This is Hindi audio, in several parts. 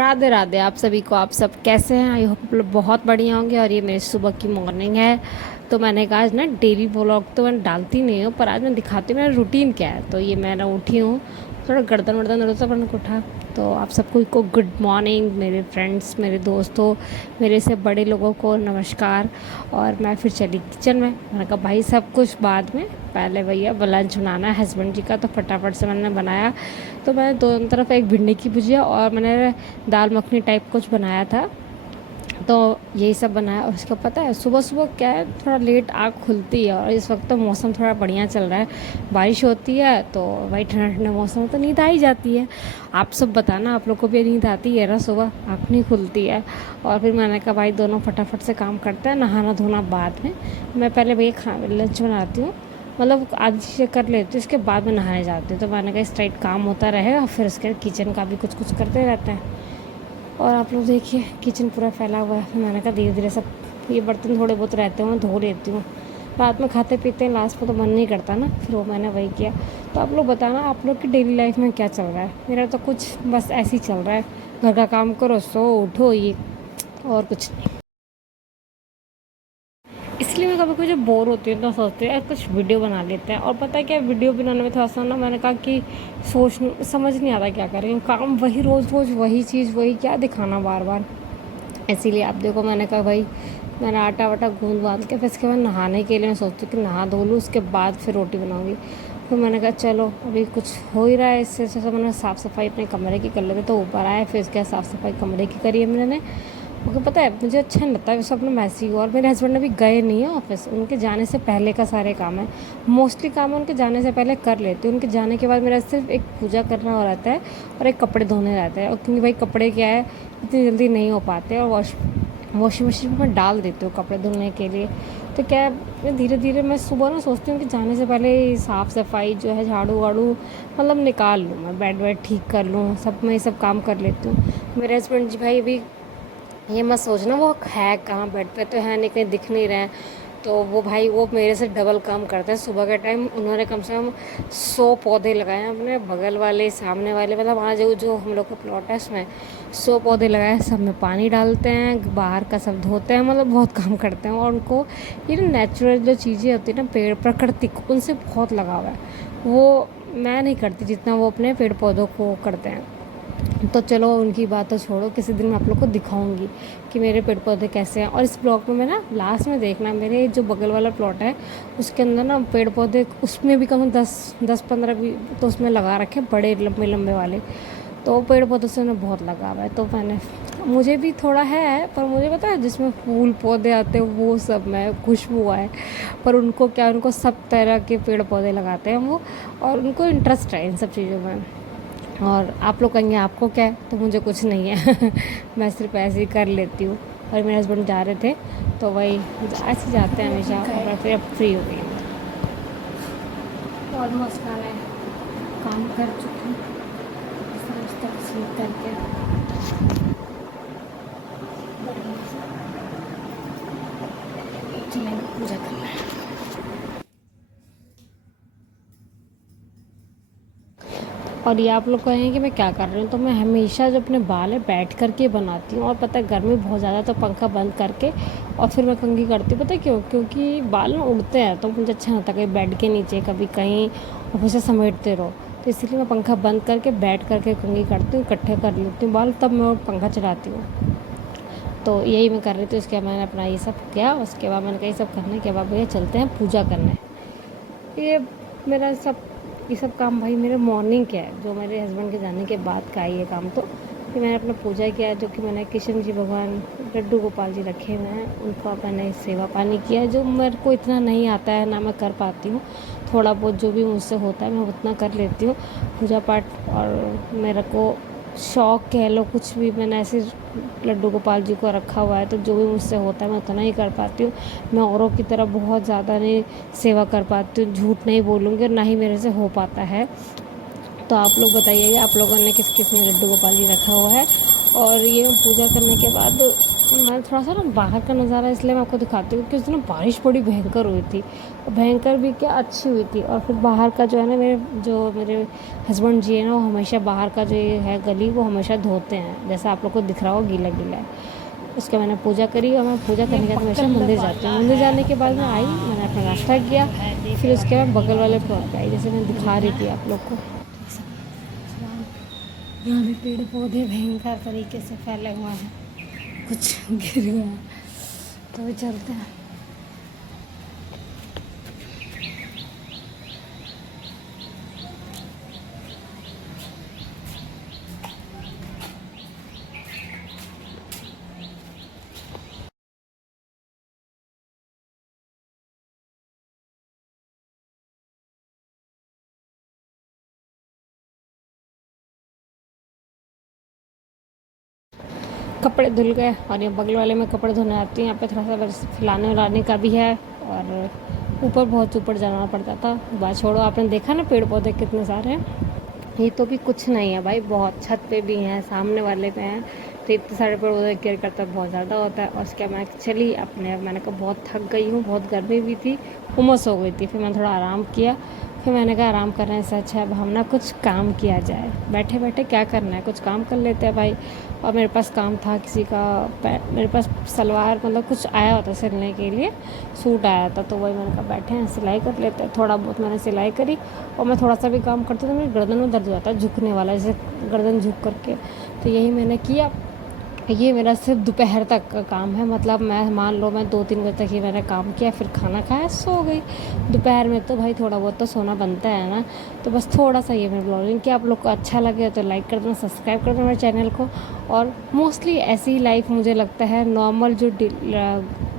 राधे राधे आप सभी को। आप सब कैसे हैं? आई होप बहुत बढ़िया होंगे। और ये मेरी सुबह की मॉर्निंग है। तो मैंने कहा आज ना डेली व्लॉग तो मैं डालती नहीं हूँ, पर आज मैं दिखाती हूँ मेरा रूटीन क्या है। तो ये मैं उठी हूँ, थोड़ा गर्दन वर्दन दर्द था पर मैंने उठा। तो आप सबको को गुड मॉर्निंग, मेरे फ्रेंड्स, मेरे दोस्तों, मेरे से बड़े लोगों को नमस्कार। और मैं फिर चली किचन में। मैंने कहा भाई सब कुछ बाद में, पहले भैया लंच बनाना है हस्बैंड जी का। तो फटाफट से मैंने बनाया। तो मैंने दोनों तरफ एक भिंडी की भुजिया और मैंने दाल मखनी टाइप कुछ बनाया था। तो यही सब बनाया। और उसका पता है सुबह सुबह क्या है, थोड़ा लेट आँख खुलती है। और इस वक्त तो मौसम थोड़ा बढ़िया चल रहा है, बारिश होती है तो वही ठंडा ठंडा मौसम, तो नींद आ ही जाती है। आप सब बताना, आप लोग को भी नींद आती है ना? सुबह आँख नहीं खुलती है। और फिर मैंने कहा भाई दोनों फटाफट से काम करते हैं, नहाना धोना बाद में। मैं पहले भैया लंच बनाती हूँ, मतलब आधी चीज़ें कर लेती हूँ, उसके बाद में नहाने जाती हूँ। तो मैंने कहा स्ट्राइट काम होता रहेगा, फिर उसके किचन का भी कुछ कुछ करते रहते हैं। और आप लोग देखिए किचन पूरा फैला हुआ है। फिर मैंने कहा धीरे धीरे सब ये बर्तन थोड़े बहुत रहते हैं मैं धो लेती हूँ। रात में खाते पीते हैं, लास्ट में तो मन नहीं करता ना, फिर वो मैंने वही किया। तो आप लोग बताना आप लोग की डेली लाइफ में क्या चल रहा है। मेरा तो कुछ बस ऐसे ही चल रहा है, घर का काम करो, सो उठो, ये और कुछ नहीं। इसलिए मैं कभी कभी जब बोर होती हूँ तो सोचती हूँ यार कुछ वीडियो बना लेते हैं। और पता है क्या, वीडियो बनाने में थोड़ा सा ना, मैंने कहा कि समझ नहीं आता क्या करें, काम वही रोज़ रोज़ वही चीज़, वही क्या दिखाना बार बार। इसीलिए आप देखो, मैंने कहा भाई मैंने आटा वाटा गूंद बांध के फिर इसके बाद नहाने के लिए मैं सोचती हूँ कि नहा धो लूँ, उसके बाद फिर रोटी बनाऊँगी। फिर मैंने कहा चलो अभी कुछ हो ही रहा है, इससे अच्छा मैंने साफ़ सफाई अपने कमरे की कर लेते। तो ऊपर आए, फिर इसके बाद साफ़ सफाई कमरे की करी है मैंने। क्योंकि पता है मुझे अच्छा नहीं लगता सब अपना मैसी हो। और मेरे हस्बैंड अभी गए नहीं है ऑफिस, उनके जाने से पहले का सारे काम है, मोस्टली काम है उनके जाने से पहले कर लेती हूँ। उनके जाने के बाद मेरा सिर्फ एक पूजा करना हो रहता है और एक कपड़े धोने रहते हैं। और क्योंकि भाई कपड़े क्या है इतनी जल्दी नहीं हो पाते, और वॉशिंग मशीन में मैं डाल देती हूँ कपड़े धुलने के लिए। तो क्या है, मैं धीरे धीरे मैं सुबह ना सोचती हूँ कि जाने से पहले साफ़ सफाई जो है, झाड़ू वाड़ू मतलब निकाल लूँ, मैं बेड वेड ठीक कर लूँ, सब मैं ये सब काम कर लेती हूँ। मेरे हस्बैंड जी भाई अभी ये मत सोचना वो है कहाँ, बेड पे तो है नहीं, कहीं दिख नहीं रहे हैं। तो वो भाई वो मेरे से डबल काम करते हैं। सुबह के टाइम उन्होंने कम से कम 100 पौधे लगाए हैं अपने बगल वाले सामने वाले, मतलब वहाँ जो जो हम लोग का प्लॉट है उसमें 100 पौधे लगाए हैं। सब में पानी डालते हैं, बाहर का सब धोते हैं, मतलब बहुत काम करते हैं। और उनको ये ना नेचुरल जो चीज़ें होती है ना, पेड़ प्राकृतिक, उनसे बहुत लगाव है। वो मैं नहीं करती जितना वो अपने पेड़ पौधों को करते हैं। तो चलो उनकी बात तो छोड़ो, किसी दिन मैं आप लोग को दिखाऊंगी कि मेरे पेड़ पौधे कैसे हैं। और इस ब्लॉग में मैं ना लास्ट में देखना, मेरे जो बगल वाला प्लॉट है उसके अंदर ना पेड़ पौधे, उसमें भी कम 10-15 भी तो उसमें लगा रखे बड़े लंबे लंबे वाले। तो पेड़ पौधों से उन्हें बहुत लगाव है। तो मैंने, मुझे भी थोड़ा है, पर मुझे पता है जिसमें फूल पौधे आते हैं वो सब में खुशबू आए। पर उनको क्या, उनको सब तरह के पेड़ पौधे लगाते हैं वो, और उनको इंटरेस्ट है इन सब चीज़ों में। और आप लोग कहेंगे आपको क्या है, तो मुझे कुछ नहीं है मैं सिर्फ ऐसे ही कर लेती हूँ। और मेरे हस्बैंड जा रहे थे तो वही ऐसे ही जाते हैं हमेशा, और फिर अब फ्री हो गई ऑलमोस्ट। मैं काम कर चुकी हूँ तक स्लीप करके। चलेंगे पूजा करना है। और ये आप लोग कहेंगे कि मैं क्या कर रही हूँ, तो मैं हमेशा जो अपने बाल है बैठ करके बनाती हूँ। और पता है गर्मी बहुत ज़्यादा, तो पंखा बंद करके और फिर मैं कंघी करती हूँ। पता है क्यों? क्योंकि बाल ना उड़ते हैं, तो मुझे अच्छा नहीं लगता कहीं बेड के नीचे कभी कहीं और उसे समेटते रहो। तो इसलिए मैं पंखा बंद करके बैठ करके कंघी करती हूँ, इकट्ठे कर लेती हूँ बाल, तब मैं पंखा चलाती हूँ। तो यही मैं कर रही थी। उसके बाद मैंने अपना ये सब किया, उसके बाद मैंने कहा ये सब करने के बाद भैया चलते हैं पूजा करने। ये मेरा सब, ये सब काम भाई मेरे मॉर्निंग के है, जो मेरे हस्बैंड के जाने के बाद का है ये काम। तो फिर मैंने अपना पूजा किया, जो कि मैंने कृष्ण जी भगवान, लड्डू गोपाल जी रखे हुए हैं, उनका मैंने सेवा पानी किया, जो मेरे को इतना नहीं आता है ना मैं कर पाती हूँ। थोड़ा बहुत जो भी मुझसे होता है मैं उतना कर लेती हूँ पूजा पाठ। और मेरे को शौक़ कह लो कुछ भी, मैंने ऐसे लड्डू गोपाल जी को रखा हुआ है, तो जो भी मुझसे होता है मैं उतना ही कर पाती हूँ। मैं औरों की तरह बहुत ज़्यादा नहीं सेवा कर पाती हूँ, झूठ नहीं बोलूँगी, और ना ही मेरे से हो पाता है। तो आप लोग बताइएगा आप लोगों ने किस किस ने लड्डू गोपाल जी रखा हुआ है। और ये पूजा करने के बाद मैं थोड़ा सा ना बाहर का नज़ारा इसलिए मैं आपको दिखाती हूँ क्योंकि उस दिन बारिश बड़ी भयंकर हुई थी, और भयंकर भी क्या अच्छी हुई थी। और फिर बाहर का जो है ना, मेरे हस्बैंड जी है ना, वो हमेशा बाहर का जो ये है गली वो हमेशा धोते हैं, जैसा आप लोग को दिख रहा हो गीला गीला है। उसके मैंने पूजा करी, और मैं पूजा करने के बाद हमेशा मंदिर जाती हूँ। मंदिर जाने के बाद मैं आई, मैंने अपना नाश्ता किया, फिर उसके बाद बगल वाले फ्लोर पे आई, जैसे मैं दिखा रही थी आप लोग को। यहाँ भी पेड़ पौधे भयंकर तरीके से फैले हुए हैं, कुछ गिर गया है, तो भी चलते हैं। कपड़े धुल गए, और ये बगल वाले में कपड़े धोने आती हैं। यहाँ पे थोड़ा सा बस फैलाने वलाने का भी है, और ऊपर बहुत ऊपर जाना पड़ता था। बात छोड़ो, आपने देखा ना पेड़ पौधे कितने सारे हैं। ये तो भी कुछ नहीं है भाई, बहुत छत पे भी हैं, सामने वाले पे हैं, तो इतने सारे पेड़ पौधे केयर करता बहुत ज़्यादा होता है। और उसके बाद मैं चली अपने, मैंने कहा बहुत थक गई हूँ, बहुत गर्मी भी थी, उमस हो गई थी। फिर मैं थोड़ा आराम किया, फिर मैंने कहा आराम करने से अच्छा अब हम ना कुछ काम किया जाए, बैठे बैठे क्या करना है, कुछ काम कर लेते हैं भाई। और मेरे पास काम था किसी का, मेरे पास सलवार मतलब कुछ आया होता सिलने के लिए, सूट आया था, तो वही मैंने कहा बैठे हैं सिलाई कर लेते हैं। थोड़ा बहुत मैंने सिलाई करी, और मैं थोड़ा सा भी काम करती हूँ तो मेरी गर्दन में दर्द हो जाता है, झुकने वाला, जैसे गर्दन झुक करके। तो यही मैंने किया। ये मेरा सिर्फ दोपहर तक का काम है, मतलब मैं मान लो मैं 2-3 बजे तक ही मैंने काम किया, फिर खाना खाया, सो गई। दोपहर में तो भाई थोड़ा बहुत तो सोना बनता है ना। तो बस थोड़ा सा ये मेरा ब्लॉगिंग, कि आप लोग को अच्छा लगे तो लाइक कर देना, सब्सक्राइब कर देना मेरे चैनल को। और मोस्टली ऐसी लाइफ मुझे लगता है नॉर्मल जो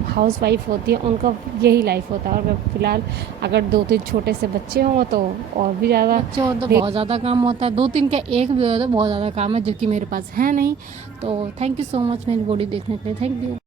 हाउस वाइफ होती है उनका यही लाइफ होता है। और मैं फ़िलहाल अगर 2-3 छोटे से बच्चे हों तो और भी ज़्यादा, बच्चे हो तो बहुत ज़्यादा काम होता है, 2-3 क्या एक भी हो तो बहुत ज़्यादा काम है, जो कि मेरे पास है नहीं। तो थैंक यू सो मच मेरी बॉडी देखने के लिए, थैंक यू।